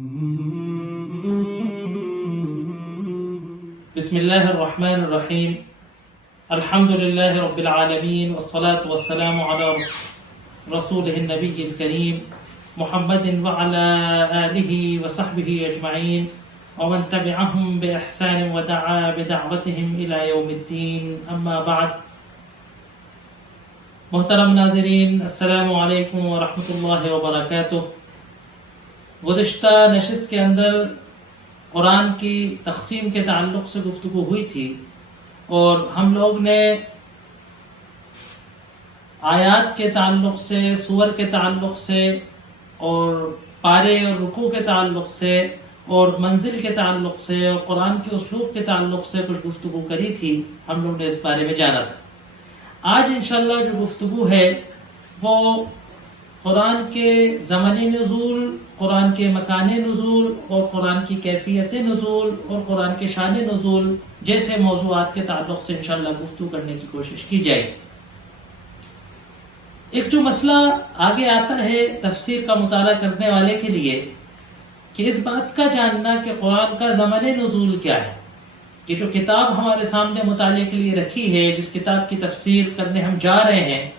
بسم اللہ الرحمن الرحیم الحمد للہ رب العالمین والصلاة والسلام علی رسولہ النبی الکریم محمد وعلی آلہ وصحبہ اجمعین ومن تبعهم بإحسان ودعا بدعوتهم إلى يوم الدین اما بعد. محترم ناظرین، السلام علیکم ورحمۃ اللہ وبرکاتہ. گزشتہ نشست کے اندر قرآن کی تقسیم کے تعلق سے گفتگو ہوئی تھی اور ہم لوگ نے آیات کے تعلق سے، سور کے تعلق سے اور پارے اور رکوع کے تعلق سے اور منزل کے تعلق سے اور قرآن کے اسلوب کے تعلق سے کچھ گفتگو کری تھی. ہم لوگ نے اس بارے میں جانا تھا. آج انشاءاللہ جو گفتگو ہے وہ قرآن کے زمانی نزول، قرآن کے مکان نزول اور قرآن کی کیفیت نزول اور قرآن کے شان نزول جیسے موضوعات کے تعلق سے انشاءاللہ گفتگو کرنے کی کوشش کی جائے. ایک جو مسئلہ آگے آتا ہے تفسیر کا مطالعہ کرنے والے کے لیے کہ اس بات کا جاننا کہ قرآن کا زمن نزول کیا ہے. کہ جو کتاب ہمارے سامنے مطالعے کے لیے رکھی ہے، جس کتاب کی تفسیر کرنے ہم جا رہے ہیں،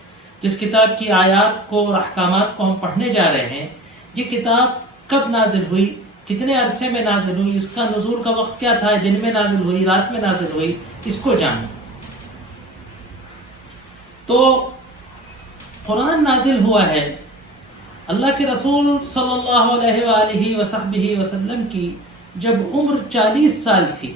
جس کتاب کی آیات کو اور احکامات کو ہم پڑھنے جا رہے ہیں، یہ کتاب کب نازل ہوئی، کتنے عرصے میں نازل ہوئی، اس کا نزول کا وقت کیا تھا، دن میں نازل ہوئی، رات میں نازل ہوئی، اس کو جاننا. تو قرآن نازل ہوا ہے اللہ کے رسول صلی اللہ علیہ وآلہ وصحبہ وسلم کی جب عمر 40 سال تھی.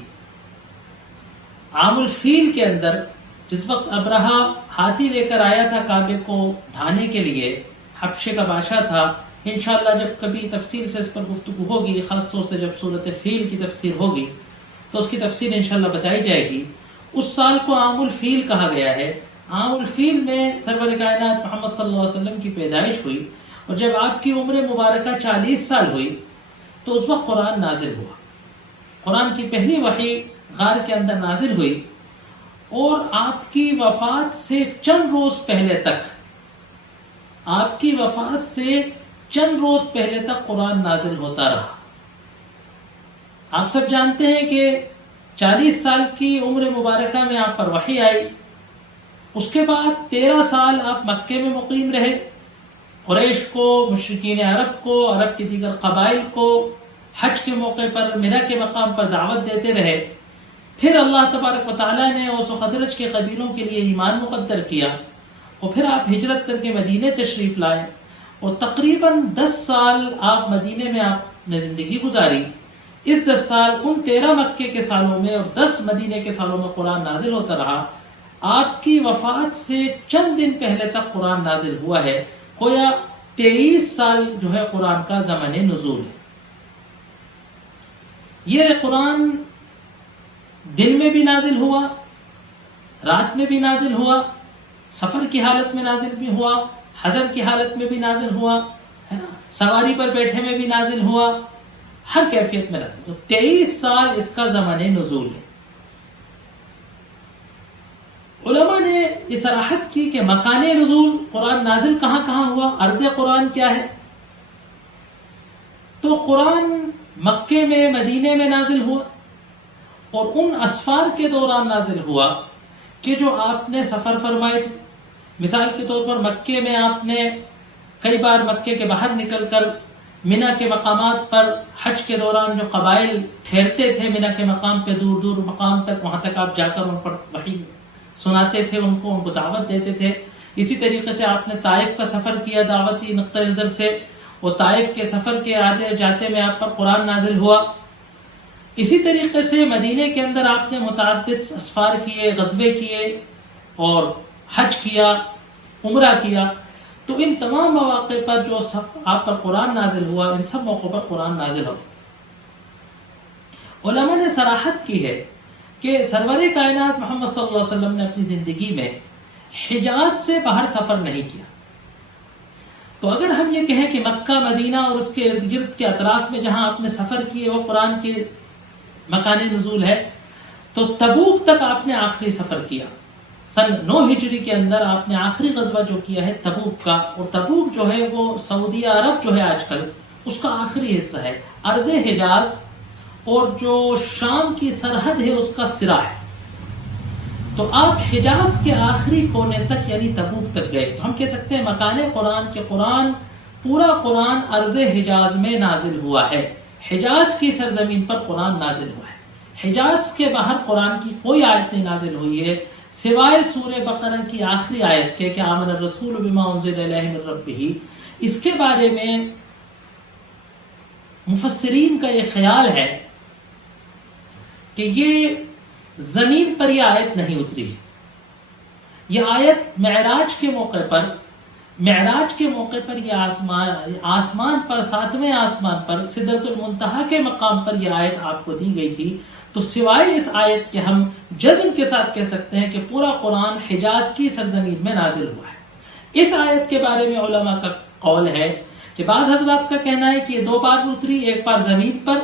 عام الفیل کے اندر جس وقت ابرہہ ہاتھی لے کر آیا تھا کعبے کو ڈھانے کے لیے، حبشے کا بادشاہ تھا. انشاءاللہ جب کبھی تفصیل سے اس پر گفتگو ہوگی، خاص طور سے جب سورۃ فیل کی تفسیر ہوگی تو اس کی تفسیر انشاءاللہ بتائی جائے گی. اس سال کو عام الفیل کہا گیا ہے. عام الفیل میں سرور کائنات محمد صلی اللہ علیہ وسلم کی پیدائش ہوئی اور جب آپ کی عمر مبارکہ 40 سال ہوئی تو اس وقت قرآن نازل ہوا. قرآن کی پہلی وحی غار کے اندر نازل ہوئی اور آپ کی وفات سے چند روز پہلے تک قرآن نازل ہوتا رہا. آپ سب جانتے ہیں کہ 40 سال کی عمر مبارکہ میں آپ پر وحی آئی. اس کے بعد 13 سال آپ مکے میں مقیم رہے. قریش کو، مشرکین عرب کو، عرب کے دیگر قبائل کو حج کے موقع پر منی کے مقام پر دعوت دیتے رہے. پھر اللہ تبارک و تعالیٰ نے اوس و خزرج کے قبیلوں کے لیے ایمان مقدر کیا اور پھر آپ ہجرت کر کے مدینے تشریف لائے اور تقریباً 10 سال آپ مدینے میں آپ نے زندگی گزاری. اس 10 سال ان 13 مکے کے سالوں میں اور 10 مدینے کے سالوں میں قرآن نازل ہوتا رہا. آپ کی وفات سے چند دن پہلے تک قرآن نازل ہوا ہے. گویا 23 سال جو ہے قرآن کا زمن نزول ہے. یہ قرآن دن میں بھی نازل ہوا، رات میں بھی نازل ہوا، سفر کی حالت میں نازل بھی ہوا، حضر کی حالت میں بھی نازل ہوا، ہے نا، سواری پر بیٹھے میں بھی نازل ہوا، ہر کیفیت میں نازل. تو 23 سال اس کا زمن نزول ہے. علماء نے یہ صراحت کی کہ مکان نزول قرآن نازل کہاں کہاں ہوا، ارض قرآن کیا ہے. تو قرآن مکے میں، مدینے میں نازل ہوا اور ان اسفار کے دوران نازل ہوا کہ جو آپ نے سفر فرمائے تھے. مثال کے طور پر مکے میں آپ نے کئی بار مکے کے باہر نکل کر منی کے مقامات پر حج کے دوران جو قبائل ٹھہرتے تھے منی کے مقام پہ، دور دور مقام تک، وہاں تک آپ جا کر ان پر وحی سناتے تھے، ان کو دعوت دیتے تھے. اسی طریقے سے آپ نے طائف کا سفر کیا دعوتی نقطہ نظر سے، اور طائف کے سفر کے آتے جاتے میں آپ پر قرآن نازل ہوا. اسی طریقے سے مدینے کے اندر آپ نے متعدد اسفار کیے، غزوے کیے اور حج کیا، عمرہ کیا. تو ان تمام مواقع پر جو آپ پر قرآن نازل ہوا، ان سب موقعوں پر قرآن نازل ہوا. علماء نے صراحت کی ہے کہ سرور کائنات محمد صلی اللہ علیہ وسلم نے اپنی زندگی میں حجاز سے باہر سفر نہیں کیا. تو اگر ہم یہ کہیں کہ مکہ، مدینہ اور اس کے ارد گرد کے اطراف میں جہاں آپ نے سفر کیے وہ قرآن کے مکان نزول ہے، تو تبوک تک آپ نے آخری سفر کیا. سن 9 ہجری کے اندر آپ نے آخری غزوہ جو کیا ہے تبوک کا، اور تبوک جو ہے وہ سعودیہ عرب جو ہے آج کل اس کا آخری حصہ ہے. ارض حجاز اور جو شام کی سرحد ہے اس کا سرا ہے. تو آپ حجاز کے آخری کونے تک یعنی تبوک تک گئے. تو ہم کہہ سکتے ہیں مکان قرآن کے قرآن پورا قرآن ارض حجاز میں نازل ہوا ہے. حجاز کی سرزمین پر قرآن نازل ہوا ہے. حجاز کے باہر قرآن کی کوئی آیت نہیں نازل ہوئی ہے سوائے سورہ بقرہ کی آخری آیت کے کہ آمن الرسول بما انزل الیہ من ربہ. اس کے بارے میں مفسرین کا یہ خیال ہے کہ یہ زمین پر یہ آیت نہیں اتری. یہ آیت معراج کے موقع پر یہ آسمان پر ساتویں آسمان پر سدرۃ المنتہا کے مقام پر یہ آیت آپ کو دی گئی تھی. تو سوائے اس آیت کے ہم جزم کے ساتھ کہہ سکتے ہیں کہ پورا قرآن حجاز کی سرزمین میں نازل ہوا ہے. اس آیت کے بارے میں علماء کا قول ہے کہ بعض حضرات کا کہنا ہے کہ یہ 2 بار اتری، ایک بار زمین پر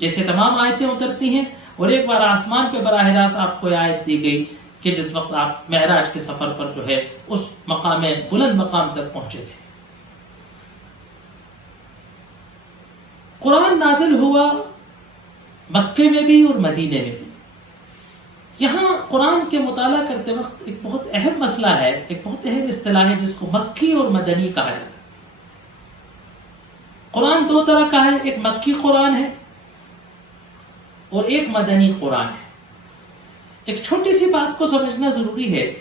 جیسے تمام آیتیں اترتی ہیں اور ایک بار آسمان پہ براہ راست آپ کو آیت دی گئی کہ جس وقت آپ معراج کے سفر پر جو ہے اس بلند مقام تک پہنچے تھے. قرآن نازل ہوا مکے میں بھی اور مدینے میں بھی. یہاں قرآن کے مطالعہ کرتے وقت ایک بہت اہم مسئلہ ہے، ایک بہت اہم اصطلاح ہے جس کو مکی اور مدنی کہا جاتا ہے. قرآن 2 طرح کا ہے، ایک مکی قرآن ہے اور ایک مدنی قرآن ہے. ایک چھوٹی سی بات کو سمجھنا ضروری ہے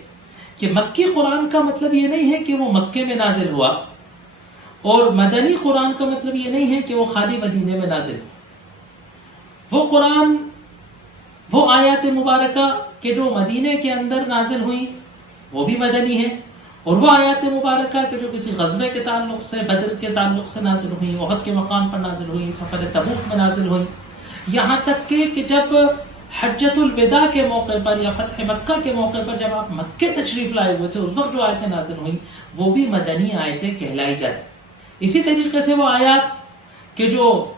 کہ مکی قرآن کا مطلب یہ نہیں ہے کہ وہ مکے میں نازل ہوا اور مدنی قرآن کا مطلب یہ نہیں ہے کہ وہ خالی مدینے میں نازل ہوا. وہ قرآن وہ آیات مبارکہ کہ جو مدینے کے اندر نازل ہوئی وہ بھی مدنی ہے، اور وہ آیات مبارکہ کہ جو کسی غزوے کے تعلق سے، بدر کے تعلق سے نازل ہوئی، احد کے مقام پر نازل ہوئی، سفر تبوک میں نازل ہوئی، یہاں تک کہ جب حجۃ الوداع کے موقع پر یا فتح مکہ کے موقع پر جب آپ مکے تشریف لائے ہوئے تھے اس وقت جو آیتیں نازل ہوئیں وہ بھی مدنی آیتیں کہلائی جاتی. اسی طریقے سے وہ آیات کہ جو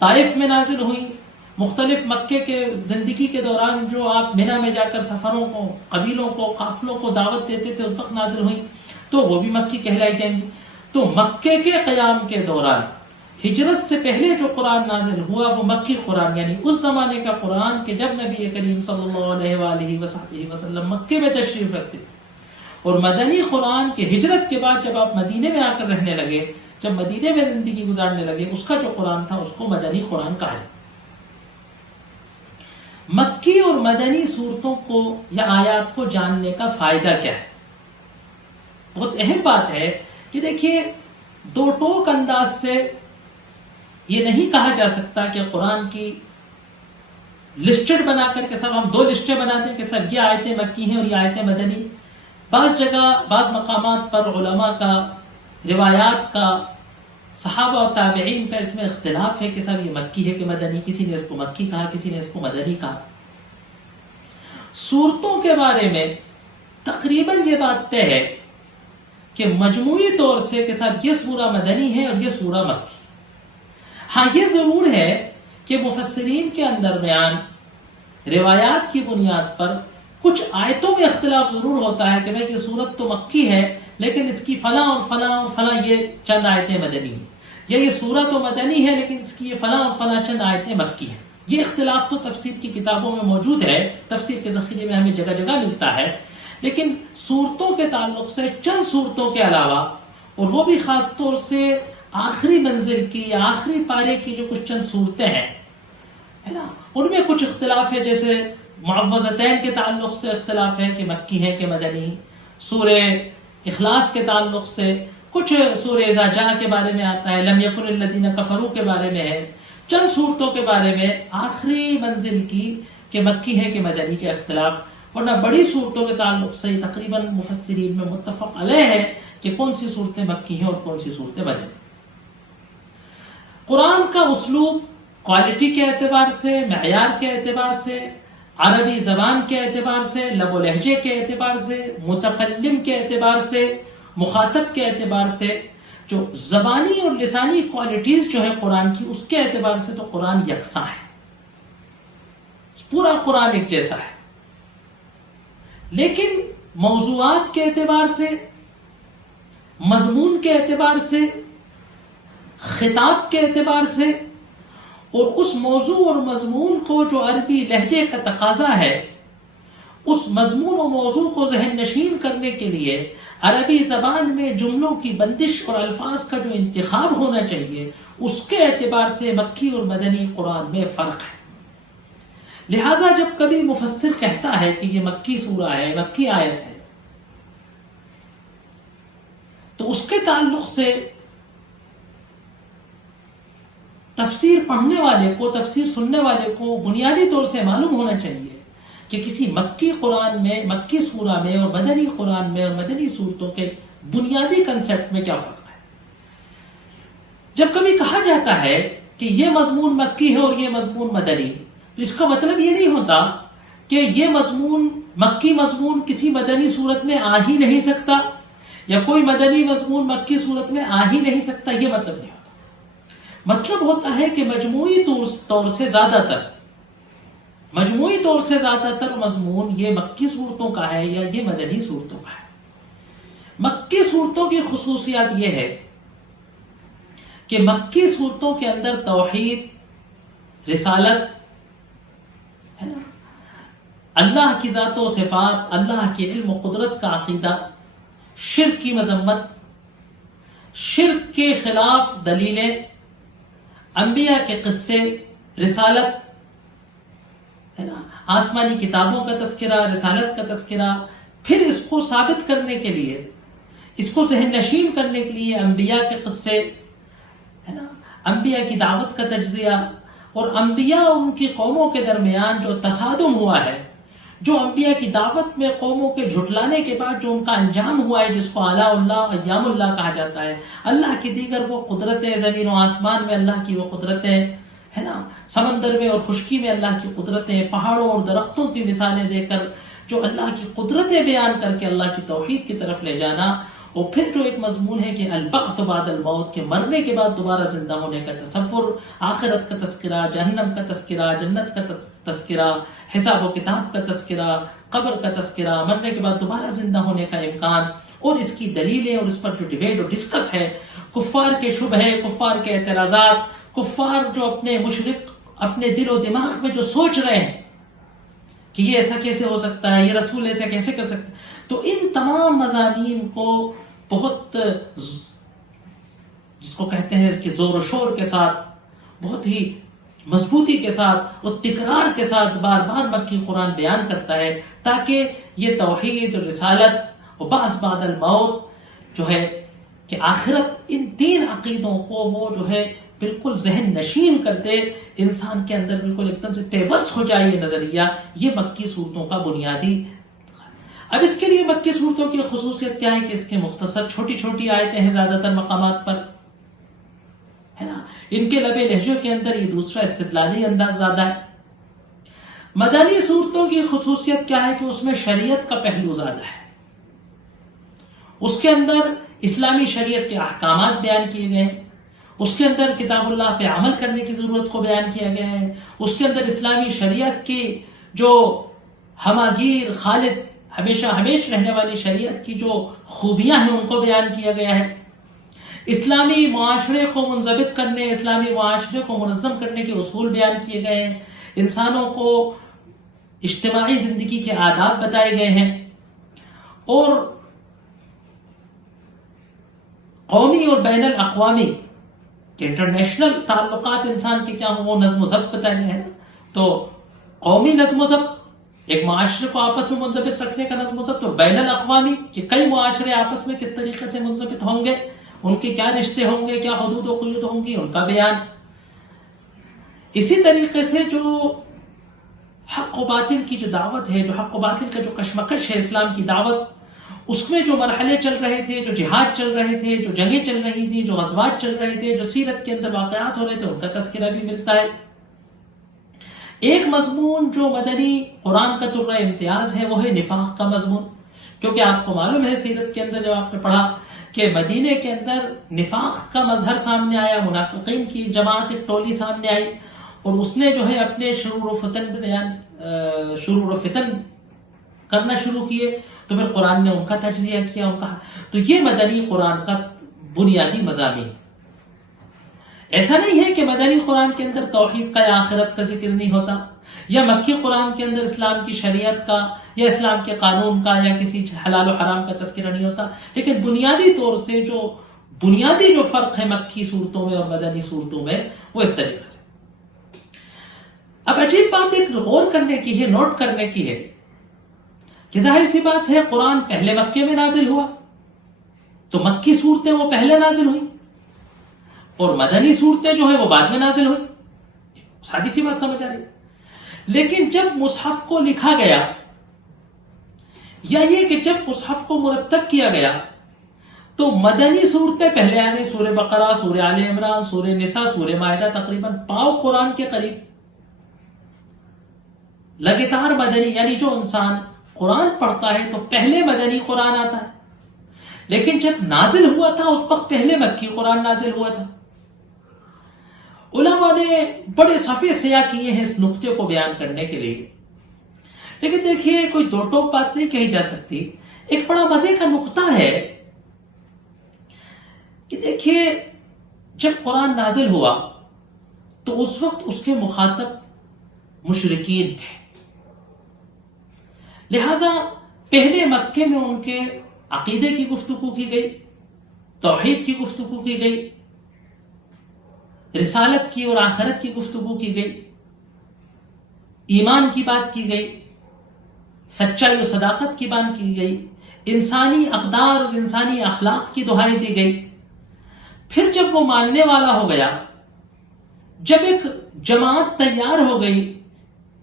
طائف میں نازل ہوئیں، مختلف مکے کے زندگی کے دوران جو آپ منی میں جا کر سفروں کو، قبیلوں کو، قافلوں کو دعوت دیتے تھے اس وقت نازل ہوئیں تو وہ بھی مکی کہلائی جائیں گی. تو مکے کے قیام کے دوران ہجرت سے پہلے جو قرآن نازل ہوا وہ مکی قرآن یعنی اس زمانے کا قرآن کہ جب نبی کریم صلی اللہ علیہ وآلہ وسلم مکے میں تشریف رکھتے تھے، اور مدنی قرآن کے ہجرت کے بعد جب آپ مدینے میں آ کر رہنے لگے، جب مدینے میں زندگی گزارنے لگے، اس کا جو قرآن تھا اس کو مدنی قرآن کہا جاتا. مکی اور مدنی صورتوں کو یا آیات کو جاننے کا فائدہ کیا ہے؟ بہت اہم بات ہے کہ دیکھیے 2 ٹوک انداز سے یہ نہیں کہا جا سکتا کہ قرآن کی لسٹڈ بنا کر کے ہم 2 لسٹیں بنا دیں کہ سب یہ آیتیں مکی ہیں اور یہ آیتیں مدنی. بعض جگہ بعض مقامات پر علماء کا، روایات کا، صحابہ و تابعین کا اس میں اختلاف ہے کہ صاحب یہ مکی ہے کہ مدنی. کسی نے اس کو مکی کہا، کسی نے اس کو مدنی کہا. صورتوں کے بارے میں تقریباً یہ بات طے ہے کہ مجموعی طور سے کہ صاحب یہ سورہ مدنی ہے اور یہ سورہ مکی. ہاں یہ ضرور ہے کہ مفسرین کے درمیان روایات کی بنیاد پر کچھ آیتوں میں اختلاف ضرور ہوتا ہے کہ بھائی یہ سورت تو مکی ہے لیکن اس کی فلاں اور فلاں اور فلاں یہ چند آیتیں مدنی ہیں، یا یہ سورت تو مدنی ہے لیکن اس کی یہ فلاں اور فلاں چند آیتیں مکی ہیں. یہ اختلاف تو تفسیر کی کتابوں میں موجود ہے، تفسیر کے ذخیرے میں ہمیں جگہ جگہ ملتا ہے. لیکن صورتوں کے تعلق سے چند صورتوں کے علاوہ، اور وہ بھی خاص طور سے آخری منزل کی یا آخری پارے کی جو کچھ چند صورتیں ہیں ہے نا، ان میں کچھ اختلاف ہے. جیسے معوذتین کے تعلق سے اختلاف ہے کہ مکی ہے کہ مدنی. سورہ اخلاص کے تعلق سے کچھ، سورہ اذا جاء کے بارے میں آتا ہے، لم یکن الذین کفروا کے بارے میں ہے. چند صورتوں کے بارے میں آخری منزل کی کہ مکی ہے کہ مدنی کے اختلاف. ورنہ بڑی صورتوں کے تعلق سے تقریباً مفسرین میں متفق علیہ ہے کہ کون سی صورتیں مکی ہیں اور کون سی صورتیں مدنی. قرآن کا اسلوب کوالٹی کے اعتبار سے، معیار کے اعتبار سے، عربی زبان کے اعتبار سے، لب و لہجے کے اعتبار سے، متکلم کے اعتبار سے، مخاطب کے اعتبار سے، جو زبانی اور لسانی کوالٹیز جو ہیں قرآن کی اس کے اعتبار سے تو قرآن یکساں ہے. پورا قرآن ایک جیسا ہے. لیکن موضوعات کے اعتبار سے، مضمون کے اعتبار سے، خطاب کے اعتبار سے اور اس موضوع اور مضمون کو جو عربی لہجے کا تقاضا ہے، اس مضمون و موضوع کو ذہن نشین کرنے کے لیے عربی زبان میں جملوں کی بندش اور الفاظ کا جو انتخاب ہونا چاہیے، اس کے اعتبار سے مکی اور مدنی قرآن میں فرق ہے۔ لہٰذا جب کبھی مفسر کہتا ہے کہ یہ مکی سورہ ہے، مکی آیت ہے، تو اس کے تعلق سے تفسیر پڑھنے والے کو، تفسیر سننے والے کو بنیادی طور سے معلوم ہونا چاہیے کہ کسی مکی قرآن میں، مکی سورہ میں اور مدنی قرآن میں اور مدنی صورتوں کے بنیادی کنسیپٹ میں کیا فرق ہے۔ جب کبھی کہا جاتا ہے کہ یہ مضمون مکی ہے اور یہ مضمون مدنی، تو اس کا مطلب یہ نہیں ہوتا کہ یہ مضمون، مکی مضمون کسی مدنی صورت میں آ ہی نہیں سکتا، یا کوئی مدنی مضمون مکی صورت میں آ ہی نہیں سکتا، یہ مطلب نہیں ہوتا۔ مطلب ہوتا ہے کہ مجموعی طور سے زیادہ تر مضمون یہ مکی صورتوں کا ہے یا یہ مدنی صورتوں کا ہے۔ مکی صورتوں کی خصوصیات یہ ہے کہ مکی صورتوں کے اندر توحید، رسالت ہے نا، اللہ کی ذات و صفات، اللہ کے علم و قدرت کا عقیدہ، شرک کی مذمت، شرک کے خلاف دلیلیں، انبیاء کے قصے، رسالت ہے نا، آسمانی کتابوں کا تذکرہ، رسالت کا تذکرہ، پھر اس کو ثابت کرنے کے لیے، اس کو ذہن نشین کرنے کے لیے انبیاء کے قصے ہے نا، انبیاء کی دعوت کا تجزیہ، اور انبیاء اور ان کی قوموں کے درمیان جو تصادم ہوا ہے، جو انبیاء کی دعوت میں قوموں کے جھٹلانے کے بعد جو ان کا انجام ہوا ہے، جس کو آلاء اللہ، ایام اللہ کہا جاتا ہے، اللہ کی دیگر وہ قدرتیں، زمین و آسمان میں اللہ کی وہ قدرتیں ہے نا، سمندر میں اور خشکی میں اللہ کی قدرتیں، پہاڑوں اور درختوں کی مثالیں دے کر جو اللہ کی قدرتیں بیان کر کے اللہ کی توحید کی طرف لے جانا، اور پھر جو ایک مضمون ہے کہ البعث بعد الموت، کے مرنے کے بعد دوبارہ زندہ ہونے کا تصور، آخرت کا تذکرہ، جہنم کا تذکرہ، جنت کا تذکرہ، حساب و کتاب کا تذکرہ، قبر کا تذکرہ، مرنے کے بعد دوبارہ زندہ ہونے کا امکان، اور اس کی دلیلیں، اور اس پر جو ڈیبیٹ اور ڈسکس ہے، کفار کے شبہے، کفار کے اعتراضات، کفار جو اپنے مشرک اپنے دل و دماغ میں جو سوچ رہے ہیں کہ یہ ایسا کیسے ہو سکتا ہے، یہ رسول ایسا کیسے کر سکتا ہے، تو ان تمام مضامین کو بہت، جس کو کہتے ہیں کہ زور و شور کے ساتھ، بہت ہی مضبوطی کے ساتھ اور تکرار کے ساتھ بار بار مکی قرآن بیان کرتا ہے، تاکہ یہ توحید اور رسالت اور بعث بعد الموت جو ہے کہ آخرت، ان تین عقیدوں کو وہ جو ہے بالکل ذہن نشین کر دے، انسان کے اندر بالکل ایک دم سے پیوست ہو جائے یہ نظریہ۔ یہ مکی صورتوں کا بنیادی۔ اب اس کے لیے مکی صورتوں کی خصوصیت کیا ہے کہ اس کے مختصر چھوٹی چھوٹی آیتیں ہیں زیادہ تر مقامات پر ہے نا، ان کے لبے لہجوں کے اندر یہ دوسرا استدلالی انداز زیادہ ہے۔ مدنی صورتوں کی خصوصیت کیا ہے کہ اس میں شریعت کا پہلو زیادہ ہے، اس کے اندر اسلامی شریعت کے احکامات بیان کیے گئے ہیں، اس کے اندر کتاب اللہ پہ عمل کرنے کی ضرورت کو بیان کیا گیا ہے، اس کے اندر اسلامی شریعت کی جو ہماگیر، خالد، ہمیشہ ہمیش رہنے والی شریعت کی جو خوبیاں ہیں ان کو بیان کیا گیا ہے، اسلامی معاشرے کو منضبط کرنے، اسلامی معاشرے کو منظم کرنے کے اصول بیان کیے گئے ہیں، انسانوں کو اجتماعی زندگی کے آداب بتائے گئے ہیں، اور قومی اور بین الاقوامی کہ انٹرنیشنل تعلقات انسان کے کیا ہوں، وہ نظم و ضبط بتائے گئے ہیں۔ تو قومی نظم و ضبط، ایک معاشرے کو آپس میں منضبط رکھنے کا نظم و ضبط، اور بین الاقوامی کہ کئی معاشرے آپس میں کس طریقے سے منضبط ہوں گے، ان کے کیا رشتے ہوں گے، کیا حدود و قیود ہوں گی، ان کا بیان۔ اسی طریقے سے جو حق و باطل کی جو دعوت ہے، جو حق و باطل کا جو کشمکش ہے اسلام کی دعوت، اس میں جو مرحلے چل رہے تھے، جو جہاد چل رہے تھے، جو جنگیں چل رہی تھی، جو غزوات چل رہے تھے، جو سیرت کے اندر واقعات ہو رہے تھے، ان کا تذکرہ بھی ملتا ہے۔ ایک مضمون جو مدنی قرآن کا درہ امتیاز ہے وہ ہے نفاق کا مضمون، کیونکہ آپ کو معلوم ہے سیرت کے اندر جب آپ نے پڑھا کہ مدینے کے اندر نفاق کا مظہر سامنے آیا، منافقین کی جماعت ایک ٹولی سامنے آئی، اور اس نے جو ہے اپنے شرور و فتن کرنا شروع کیے، تو پھر قرآن نے ان کا تجزیہ کیا، ان کا۔ تو یہ مدنی قرآن کا بنیادی مضامین۔ ایسا نہیں ہے کہ مدنی قرآن کے اندر توحید کا یا آخرت کا ذکر نہیں ہوتا، یا مکی قرآن کے اندر اسلام کی شریعت کا یا اسلام کے قانون کا یا کسی حلال و حرام کا تذکرہ نہیں ہوتا، لیکن بنیادی طور سے جو بنیادی جو فرق ہے مکی صورتوں میں اور مدنی صورتوں میں وہ اس طریقے سے۔ اب عجیب بات ایک غور کرنے کی ہے، نوٹ کرنے کی ہے کہ ظاہر سی بات ہے قرآن پہلے مکے میں نازل ہوا تو مکی صورتیں وہ پہلے نازل ہوئی اور مدنی صورتیں جو ہیں وہ بعد میں نازل ہوئی، سادی سی بات سمجھ آ رہی۔ لیکن جب مصحف کو لکھا گیا یا یہ کہ جب مصحف کو مرتب کیا گیا تو مدنی صورتیں پہلے آ گئی، سورہ بقرہ، سورہ آل عمران، سورہ نساء، سورہ مائدہ، تقریباً پاؤ قرآن کے قریب لگاتار مدنی، یعنی جو انسان قرآن پڑھتا ہے تو پہلے مدنی قرآن آتا ہے، لیکن جب نازل ہوا تھا اس وقت پہلے مکی قرآن نازل ہوا تھا۔ علماء نے بڑے صفحے سیاہ کیے ہیں اس نقطے کو بیان کرنے کے لیے، لیکن دیکھیے کوئی دو ٹوک بات نہیں کہی جا سکتی۔ ایک بڑا مزے کا نقطہ ہے کہ دیکھیے جب قرآن نازل ہوا تو اس وقت اس کے مخاطب مشرکین تھے، لہذا پہلے مکے میں ان کے عقیدے کی گفتگو کی گئی، توحید کی گفتگو کی گئی، رسالت کی اور آخرت کی گفتگو کی گئی، ایمان کی بات کی گئی، سچائی و صداقت کی بات کی گئی، انسانی اقدار اور انسانی اخلاق کی دہائی دی گئی۔ پھر جب وہ ماننے والا ہو گیا، جب ایک جماعت تیار ہو گئی،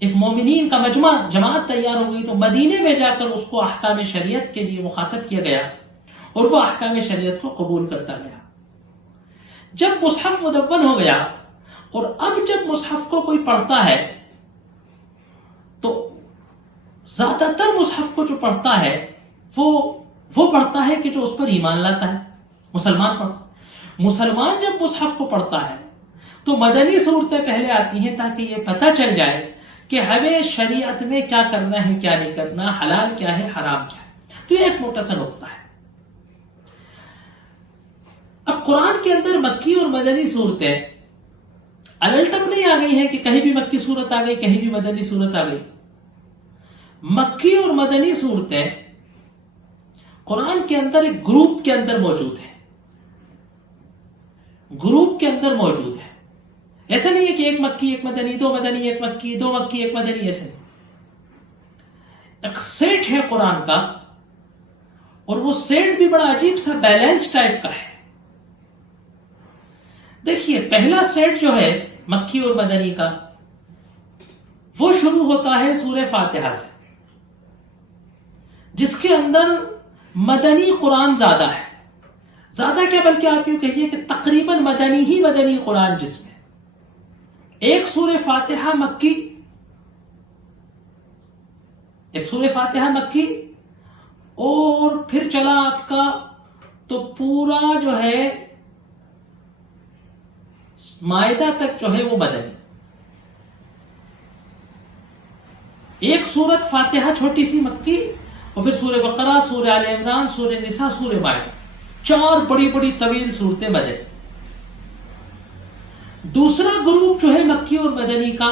ایک مومنین کا مجمع جماعت تیار ہو گئی، تو مدینے میں جا کر اس کو احکام شریعت کے لیے مخاطب کیا گیا اور وہ احکام شریعت کو قبول کرتا گیا۔ جب مصحف مدون ہو گیا اور اب جب مصحف کو کوئی پڑھتا ہے تو زیادہ تر مصحف کو جو پڑھتا ہے وہ پڑھتا ہے کہ جو اس پر ایمان لاتا ہے، مسلمان جب مصحف کو پڑھتا ہے تو مدنی صورتیں پہلے آتی ہیں تاکہ یہ پتہ چل جائے کہ ہمیں شریعت میں کیا کرنا ہے، کیا نہیں کرنا، حلال کیا ہے، حرام کیا ہے۔ تو یہ ایک موٹا سا نقطہ ہے۔ اب قرآن کے اندر مکی اور مدنی صورتیں الٹم نہیں آ گئی ہیں کہ کہیں بھی مکی صورت آ گئی، کہیں بھی مدنی صورت آ گئی۔ مکی اور مدنی صورتیں قرآن کے اندر ایک گروپ کے اندر موجود ہیں، گروپ کے اندر موجود ہے۔ ایسا نہیں ہے کہ ایک مکی ایک مدنی، دو مدنی ایک مکی، دو مکی ایک مدنی، ایسے نہیں۔ ایک سیٹ ہے قرآن کا، اور وہ سیٹ بھی بڑا عجیب سا بیلنس ٹائپ کا ہے۔ دیکھیے پہلا سیٹ جو ہے مکی اور مدنی کا وہ شروع ہوتا ہے سورہ فاتحہ سے، جس کے اندر مدنی قرآن زیادہ ہے، زیادہ کیا بلکہ آپ یوں کہیے کہ تقریباً مدنی ہی مدنی قرآن، جس میں ایک سورہ فاتحہ مکی، ایک سورہ فاتحہ مکی، اور پھر چلا آپ کا تو پورا جو ہے مائدہ تک جو ہے وہ مدنی۔ ایک سورت فاتحہ چھوٹی سی مکی، اور پھر سورہ بقرہ، سورہ آل عمران، سورہ نساء، سورہ مائدہ، چار بڑی بڑی طویل صورتیں مدنی۔ دوسرا گروپ جو ہے مکی اور مدنی کا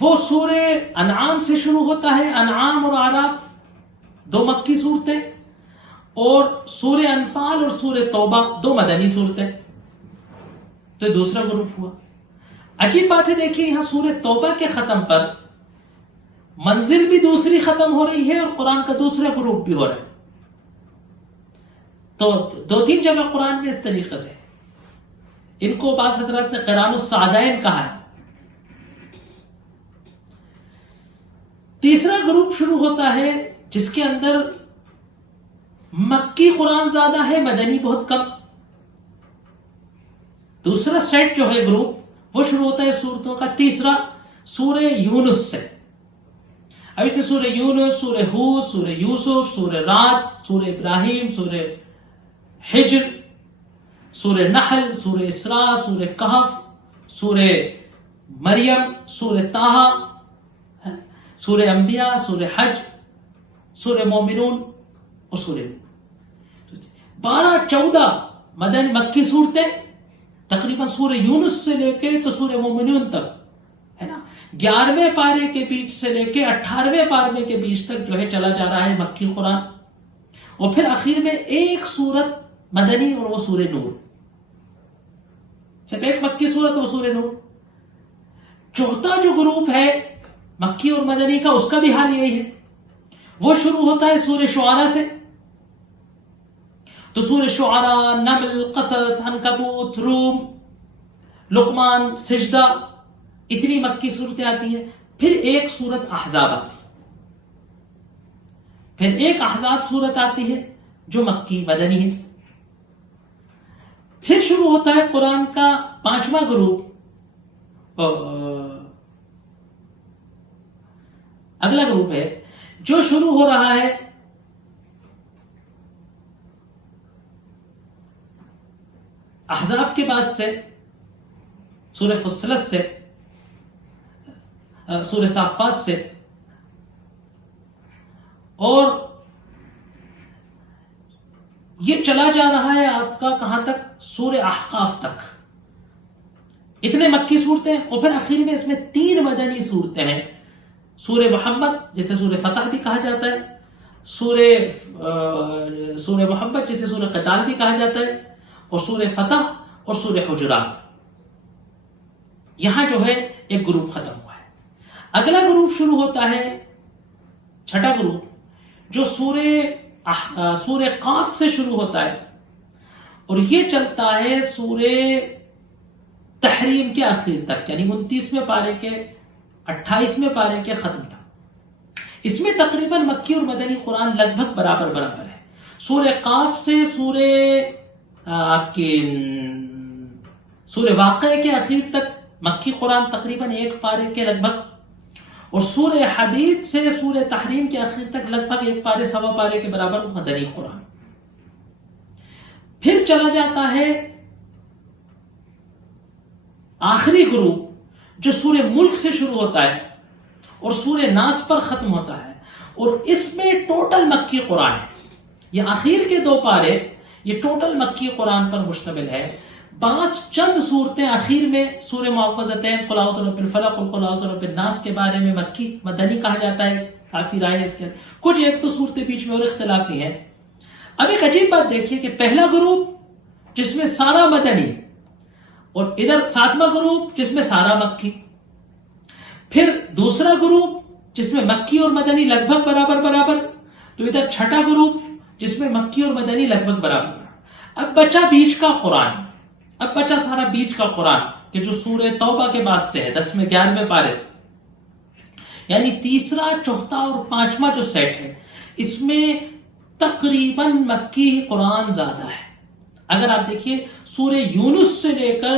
وہ سورہ انعام سے شروع ہوتا ہے، انعام اور اعراف دو مکی صورتیں، اور سورہ انفال اور سورہ توبہ دو مدنی صورتیں۔ تو دوسرا گروپ ہوا۔ عجیب بات ہے، دیکھیے یہاں سورہ توبہ کے ختم پر منزل بھی دوسری ختم ہو رہی ہے اور قرآن کا دوسرا گروپ بھی ہو رہا ہے۔ تو دو تین جگہ قرآن میں اس طریقے سے، ان کو بعض حضرات نے قرآن السعدین کہا ہے۔ تیسرا گروپ شروع ہوتا ہے جس کے اندر مکی قرآن زیادہ ہے، مدنی بہت کم۔ دوسرا سیٹ جو ہے گروپ وہ شروع ہوتا ہے سورتوں کا تیسرا سورہ یونس سے۔ ابھی کہ سورہ یونس، سورہ ہود، سورہ یوسف، سورہ رعد، سورہ ابراہیم، سورہ حجر، سورہ نحل، سورہ اسراء، سورہ کہف، سورہ مریم، سورہ طٰہٰ، سورہ انبیاء، سورہ حج، سورہ مومنون اور سورہ 12-14 مدنی مکی صورتیں، تقریباً سورہ یونس سے لے کے تو سورہ مومنون تک ہے نا، 11ویں پارے کے بیچ سے لے کے 18ویں پارے کے بیچ تک جو ہے چلا جا رہا ہے مکی قرآن، اور پھر آخر میں ایک سورت مدنی اور وہ سورہ نور، صرف ایک مکی سورت وہ سورہ نور۔ چوتھا جو گروپ ہے مکی اور مدنی کا، اس کا بھی حال یہی ہے، وہ شروع ہوتا ہے سورہ شعراء سے، تو سورہ شعراء، نمل، قصص، عنکبوت، روم، لقمان، سجدہ، اتنی مکی صورتیں آتی ہیں۔ پھر ایک سورت احزاب آتی ہے، پھر ایک احزاب سورت آتی ہے جو مکی مدنی ہے۔ پھر شروع ہوتا ہے قرآن کا 5واں گروپ، اگلا گروپ ہے جو شروع ہو رہا ہے احزاب کے بعد سے، سورہ فصلت سے، سورہ صافات سے، اور یہ چلا جا رہا ہے آپ کا کہاں تک؟ سورہ احقاف تک۔ اتنے مکی صورتیں، اور پھر آخر میں اس میں 3 مدنی صورتیں ہیں، سورہ محمد جسے سورہ فتح بھی کہا جاتا ہے، سورہ محمد جسے سورہ قتال بھی کہا جاتا ہے، اور سورہ فتح اور سورہ حجرات۔ یہاں جو ہے ایک گروپ ختم ہوا ہے۔ اگلا گروپ شروع ہوتا ہے، چھٹا گروپ، جو سورہ قاف سے شروع ہوتا ہے، اور یہ چلتا ہے سورہ تحریم کے آخر تک، یعنی 29ویں پارے کے 28ویں پارے کے ختم تک۔ اس میں تقریباً مکی اور مدنی قرآن لگ بھگ برابر برابر ہے۔ سورہ قاف سے سورہ واقعہ کے اخیر تک مکی قرآن تقریباً 1 پارے کے لگ بھگ، اور سورہ حدید سے سورہ تحریم کے اخیر تک لگ بھگ 1 پارے سوا پارے کے برابر مدنی قرآن۔ پھر چلا جاتا ہے آخری گروپ جو سورہ ملک سے شروع ہوتا ہے اور سورہ ناس پر ختم ہوتا ہے، اور اس میں ٹوٹل مکی قرآن ہے۔ یہ آخر کے 2 پارے یہ ٹوٹل مکی قرآن پر مشتمل ہے۔ بعض چند صورتیں آخر میں سورہ معوذتین، قل اعوذ برب الفلق اور قل اعوذ برب الناس کے بارے میں مکی مدنی کہا جاتا ہے، کافی رائے اس کے کچھ ایک تو صورتیں بیچ میں اور اختلافی ہیں۔ اب ایک عجیب بات دیکھیے کہ پہلا گروپ جس میں سارا مدنی، اور ادھر 7واں گروپ جس میں سارا مکی، پھر دوسرا گروپ جس میں مکی اور مدنی لگ بھگ برابر برابر، تو ادھر چھٹا گروپ جس میں مکی اور مدنی لگ بھگ برابر۔ اب بچا بیچ کا قرآن، اب بچا سارا بیچ کا قرآن کہ جو سورہ توبہ کے بعد سے ہے 10ویں 11ویں پارے سے، یعنی تیسرا، چوتھا اور 5واں جو سیٹ ہے، اس میں تقریباً مکی قرآن زیادہ ہے۔ اگر آپ دیکھیے سورہ یونس سے لے کر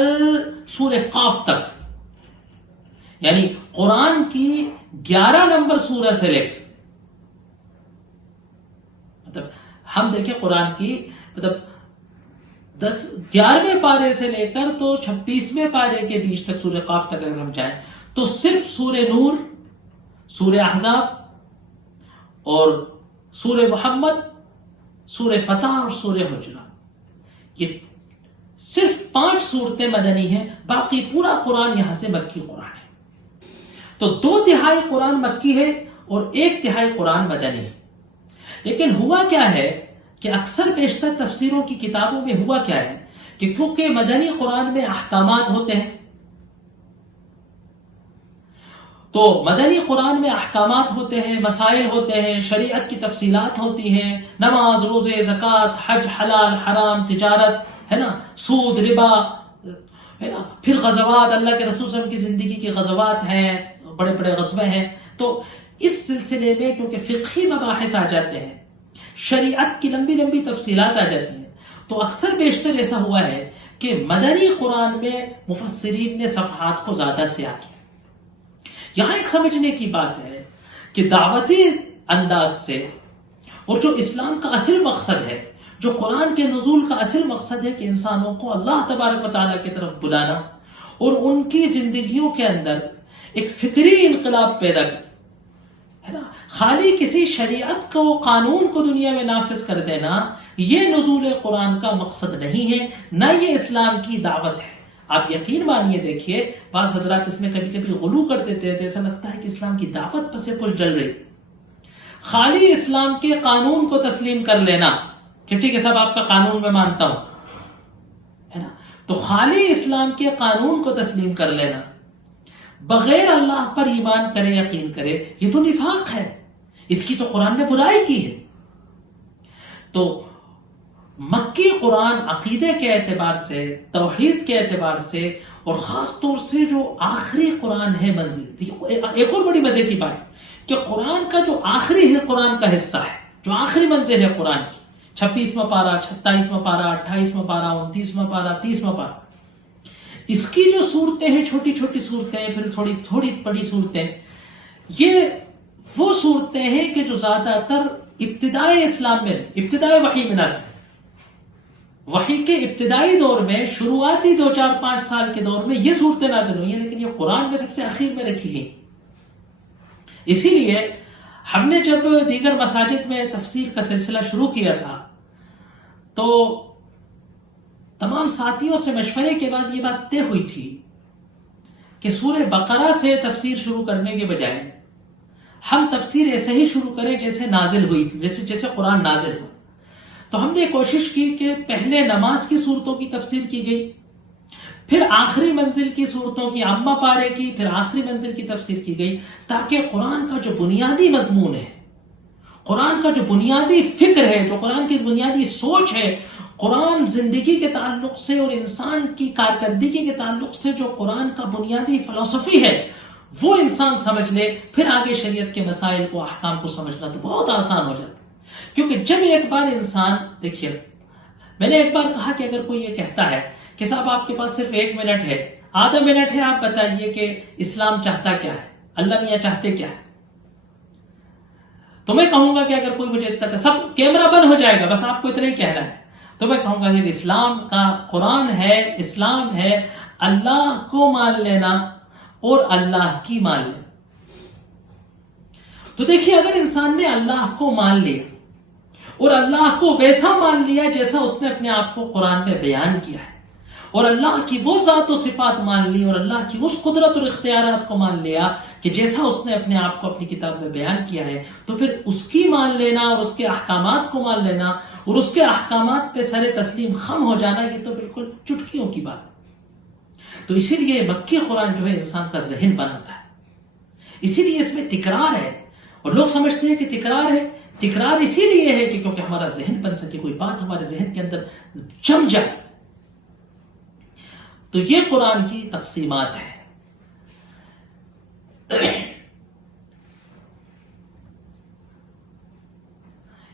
سورہ قاف تک، یعنی قرآن کی 11 نمبر سورہ سے لے کر، مطلب ہم دیکھیں قرآن کی 11ویں پارے سے لے کر تو 26ویں پارے کے بیچ تک سورہ قاف تک اگر ہم جائیں تو صرف سورہ نور، سورہ احزاب اور سورہ محمد، سورہ فتح اور سورہ حجرات، یہ صرف 5 صورتیں مدنی ہیں، باقی پورا قرآن یہاں سے مکی قرآن ہے۔ تو 2/3 قرآن مکی ہے اور 1/3 قرآن مدنی ہے۔ لیکن ہوا کیا ہے کہ اکثر بیشتر تفسیروں کی کتابوں میں ہوا کیا ہے کہ کیونکہ مدنی قرآن میں احکامات ہوتے ہیں، تو مدنی قرآن میں احکامات ہوتے ہیں، مسائل ہوتے ہیں، شریعت کی تفصیلات ہوتی ہیں، نماز، روزے، زکوٰۃ، حج، حلال، حرام، تجارت، ہے نا، سود، ربا، ہے نا، پھر غزوات، اللہ کے رسول صلی اللہ علیہ وسلم کی زندگی کے غزوات ہیں، بڑے بڑے غزوے ہیں۔ تو اس سلسلے میں کیونکہ فقہی مباحث آ جاتے ہیں، شریعت کی لمبی لمبی تفصیلات آ جاتی ہیں، تو اکثر بیشتر ایسا ہوا ہے کہ مدنی قرآن میں مفسرین نے صفحات کو زیادہ سیاہ کیا۔ یہاں ایک سمجھنے کی بات ہے کہ دعوتی انداز سے، اور جو اسلام کا اصل مقصد ہے، جو قرآن کے نزول کا اصل مقصد ہے کہ انسانوں کو اللہ تبارک و تعالیٰ کی طرف بلانا اور ان کی زندگیوں کے اندر ایک فکری انقلاب پیدا کرنا، ہے نا، خالی کسی شریعت کو، قانون کو دنیا میں نافذ کر دینا، یہ نزول قرآن کا مقصد نہیں ہے، نہ یہ اسلام کی دعوت ہے۔ آپ یقین مانیے دیکھیے بعض حضرات اس میں کبھی کبھی غلو کر دیتے ہیں، ایسا لگتا ہے کہ اسلام کی دعوت پر سے کچھ ڈل رہی، خالی اسلام کے قانون کو تسلیم کر لینا کہ ٹھیک ہے سب آپ کا قانون میں مانتا ہوں، ہے نا، تو خالی اسلام کے قانون کو تسلیم کر لینا بغیر اللہ پر ایمان کرے یقین کرے، یہ تو نفاق ہے، اس کی تو قرآن نے برائی کی ہے۔ تو مکی قرآن عقیدے کے اعتبار سے، توحید کے اعتبار سے، اور خاص طور سے جو آخری قرآن ہے منزل، ایک اور بڑی مزے کی بات کہ قرآن کا جو آخری ہے، قرآن کا حصہ ہے جو آخری منزل ہے قرآن کی، 26واں پارہ، 27واں پارہ، 28واں پارہ، 29واں پارہ، 30واں پارہ، اس کی جو صورتیں ہیں، چھوٹی چھوٹی صورتیں، پھر تھوڑی بڑی صورتیں، یہ وہ صورتیں ہیں کہ جو زیادہ تر ابتدائی اسلام میں، ابتدائی وحی میں نازل، وحی کے ابتدائی دور میں، شروعاتی 2-4-5 سال کے دور میں یہ صورتیں نازل ہوئی ہیں، لیکن یہ قرآن میں سب سے اخیر میں رکھی گئی۔ اسی لیے ہم نے جب دیگر مساجد میں تفسیر کا سلسلہ شروع کیا تھا تو تمام ساتھیوں سے مشورے کے بعد یہ بات طے ہوئی تھی کہ سورہ بقرہ سے تفسیر شروع کرنے کے بجائے ہم تفسیر ایسے ہی شروع کریں جیسے نازل ہوئی، جیسے قرآن نازل ہو۔ تو ہم نے کوشش کی کہ پہلے نماز کی صورتوں کی تفسیر کی گئی، پھر آخری منزل کی صورتوں کی، عامہ پارے کی، پھر آخری منزل کی تفسیر کی گئی، تاکہ قرآن کا جو بنیادی مضمون ہے، قرآن کا جو بنیادی فکر ہے، جو قرآن کی بنیادی سوچ ہے، قرآن زندگی کے تعلق سے اور انسان کی کارکردگی کے تعلق سے جو قرآن کا بنیادی فلسفی ہے، وہ انسان سمجھ لے، پھر آگے شریعت کے مسائل کو، احکام کو سمجھنا تو بہت آسان ہو جاتا ہے۔ کیونکہ جب ایک بار انسان، دیکھیے میں نے ایک بار کہا کہ اگر کوئی یہ کہتا ہے کہ صاحب آپ کے پاس صرف 1 منٹ ہے، آدھا منٹ ہے، آپ بتائیے کہ اسلام چاہتا کیا ہے، اللہ میاں چاہتے کیا ہے، تو میں کہوں گا کہ اگر کوئی مجھے اتنا، سب کیمرہ بند ہو جائے گا، بس آپ کو اتنا ہی کہنا ہے، تو میں کہوں گا کہ اسلام کا قرآن ہے، اسلام ہے اللہ کو مان لینا اور اللہ کی مان لینا۔ تو دیکھیے اگر انسان نے اللہ کو مان لیا اور اللہ کو ویسا مان لیا جیسا اس نے اپنے آپ کو قرآن میں بیان کیا ہے، اور اللہ کی وہ ذات و صفات مان لی، اور اللہ کی اس قدرت اور اختیارات کو مان لیا کہ جیسا اس نے اپنے آپ کو اپنی کتاب میں بیان کیا ہے، تو پھر اس کی مان لینا اور اس کے احکامات کو مان لینا اور اس کے احکامات پہ سر تسلیم خم ہو جانا، یہ تو بالکل چٹکیوں کی بات ہے۔ تو اسی لیے مکی قرآن جو ہے انسان کا ذہن بناتا ہے، اسی لیے اس میں تکرار ہے، اور لوگ سمجھتے ہیں کہ تکرار ہے، تکرار اسی لیے ہے کہ کیونکہ ہمارا ذہن بن سکے، کوئی بات ہمارے ذہن کے اندر جم جائے۔ تو یہ قرآن کی تقسیمات ہے۔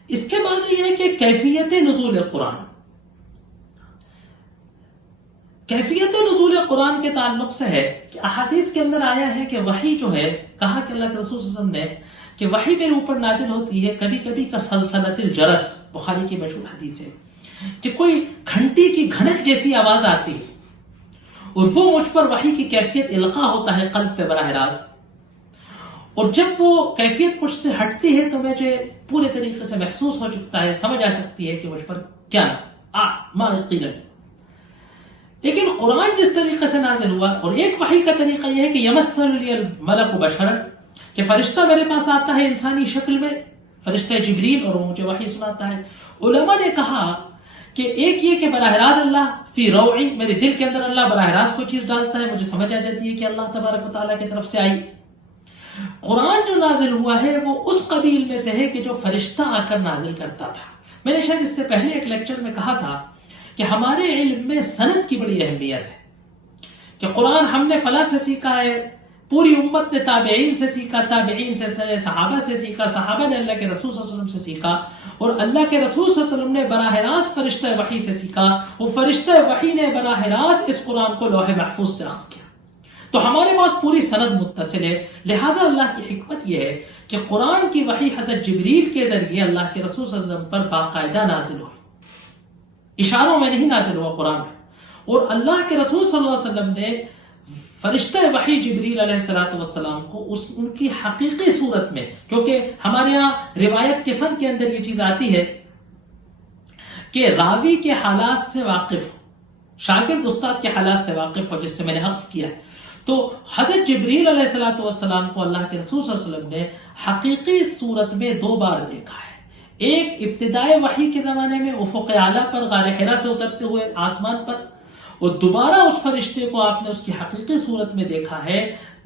اس کے بعد یہ ہے کہ کیفیت نزول قرآن، کیفیت نزول قرآن کے تعلق سے ہے کہ احادیث کے اندر آیا ہے کہ وحی جو ہے، کہا کہ اللہ کے رسول صلی اللہ علیہ وسلم نے کہ وحی میرے اوپر نازل ہوتی ہے کبھی کبھی کا سلسلۃ الجرس، بخاری کی مشہور حدیث ہے کہ کوئی گھنٹی کی گھنک جیسی آواز آتی ہے، اور وہ مجھ پر وحی کی کیفیت القاء ہوتا ہے قلب پہ براہ راست، اور جب وہ کیفیت مجھ سے ہٹتی ہے تو مجھے پورے طریقے سے محسوس ہو چکتا ہے، سمجھ آ سکتی ہے کہ مجھ پر کیا ما قیل۔ لیکن قرآن جس طریقے سے نازل ہوا، اور ایک وحی کا طریقہ یہ ہے کہ یمثل لی الملک بشرا، کہ فرشتہ میرے پاس آتا ہے انسانی شکل میں، فرشتہ جبریل، اور وہ مجھے وحی سناتا ہے۔ علماء نے کہا کہ ایک یہ کہ براہ راست اللہ فی روعی، میرے دل کے اندر اللہ براہ راست کوئی چیز ڈالتا ہے، مجھے سمجھ آ جاتی ہے کہ اللہ تبارک و تعالیٰ کی طرف سے آئی۔ قرآن جو نازل ہوا ہے وہ اس قبیل میں سے ہے کہ جو فرشتہ آ کر نازل کرتا تھا۔ میں نے شاید اس سے پہلے ایک لیکچر میں کہا تھا کہ ہمارے علم میں سند کی بڑی اہمیت ہے، کہ قرآن ہم نے فلاں سے سیکھا ہے، پوری امت نے تابعین سے سیکھا، تابعین سے صحابہ سے سیکھا، صحابہ نے اللہ کے رسول صلی اللہ علیہ وسلم سے سیکھا، اور اللہ کے رسول صلی اللہ علیہ وسلم نے براہ راست فرشتہ وحی سے سیکھا، وہ فرشتہ وحی نے براہ راست اس قرآن کو لوح محفوظ سے اخذ کیا۔ تو ہمارے پاس پوری سند متصل ہے، لہٰذا اللہ کی حکمت یہ ہے کہ قرآن کی وحی حضرت جبریل کے ذریعے اللہ کے رسول صلی اللہ علیہ وسلم پر باقاعدہ نازل ہوئی، اشاروں میں نہیں نازل ہوا قرآن میں، اور اللہ کے رسول صلی اللہ علیہ وسلم نے فرشتہ وحی جبریل علیہ السلام کو ان کی حقیقی صورت میں، کیونکہ ہمارے یہاں روایت کے فن کے اندر یہ چیز آتی ہے کہ راوی کے حالات سے واقف ہو، شاگرد استاد کے حالات سے واقف ہو، جس سے میں نے عرض کیا ہے. تو حضرت جبریل علیہ الصلوۃ والسلام کو اللہ کے رسول صلی اللہ علیہ وسلم نے حقیقی صورت میں 2 بار دیکھا ہے. ایک ابتدائے وحی کے زمانے میں افق اعلیٰ پر غار حرا سے اترتے ہوئے آسمان پر، اور دوبارہ اس فرشتے کو آپ نے اس کی حقیقی صورت میں دیکھا ہے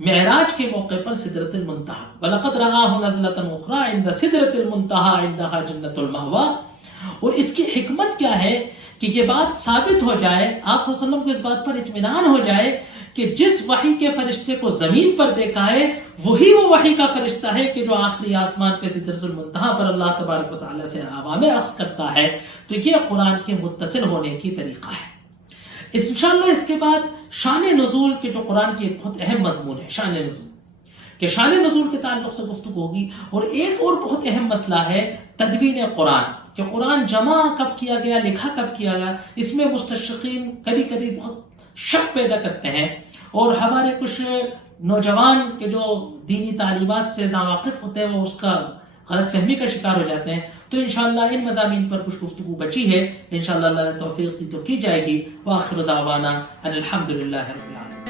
معراج کے موقع پر سدرۃ المنتہا. وَلَقَدْ رَآهُ نَزْلَةً أُخْرَىٰ عِندَ سِدْرَةِ الْمُنتَهَىٰ عِندَهَا جَنَّةُ الْمَأْوَىٰ. اور اس کی حکمت کیا ہے کہ یہ بات ثابت ہو جائے، آپ صلی اللہ علیہ وسلم کو اس بات پر اطمینان ہو جائے کہ جس وحی کے فرشتے کو زمین پر دیکھا ہے وہی وہ وحی کا فرشتہ ہے کہ جو آخری آسمان پہ سدرۃ المنتہا پر اللہ تبارک و تعالیٰ سے اوامر اخذ کرتا ہے. تو یہ قرآن کے متصل ہونے کی طریقہ ہے. انشاءاللہ اس کے بعد شان نزول کے جو قرآن کی ایک بہت اہم مضمون ہے، شان نزول، کہ شان نزول کے تعلق سے گفتگو ہوگی. اور ایک اور بہت اہم مسئلہ ہے تدوین قرآن، کہ قرآن جمع کب کیا گیا، لکھا کب کیا گیا. اس میں مستشرقین کبھی کبھی بہت شک پیدا کرتے ہیں، اور ہمارے کچھ نوجوان کے جو دینی تعلیمات سے ناواقف ہوتے ہیں وہ اس کا غلط فہمی کا شکار ہو جاتے ہیں. تو انشاءاللہ ان مضامین پر کچھ گفتگو بچی ہے، انشاءاللہ اللہ نے توفیق دی تو کی جائے گی. وآخر دعوانا ان الحمدللہ رب العالمین.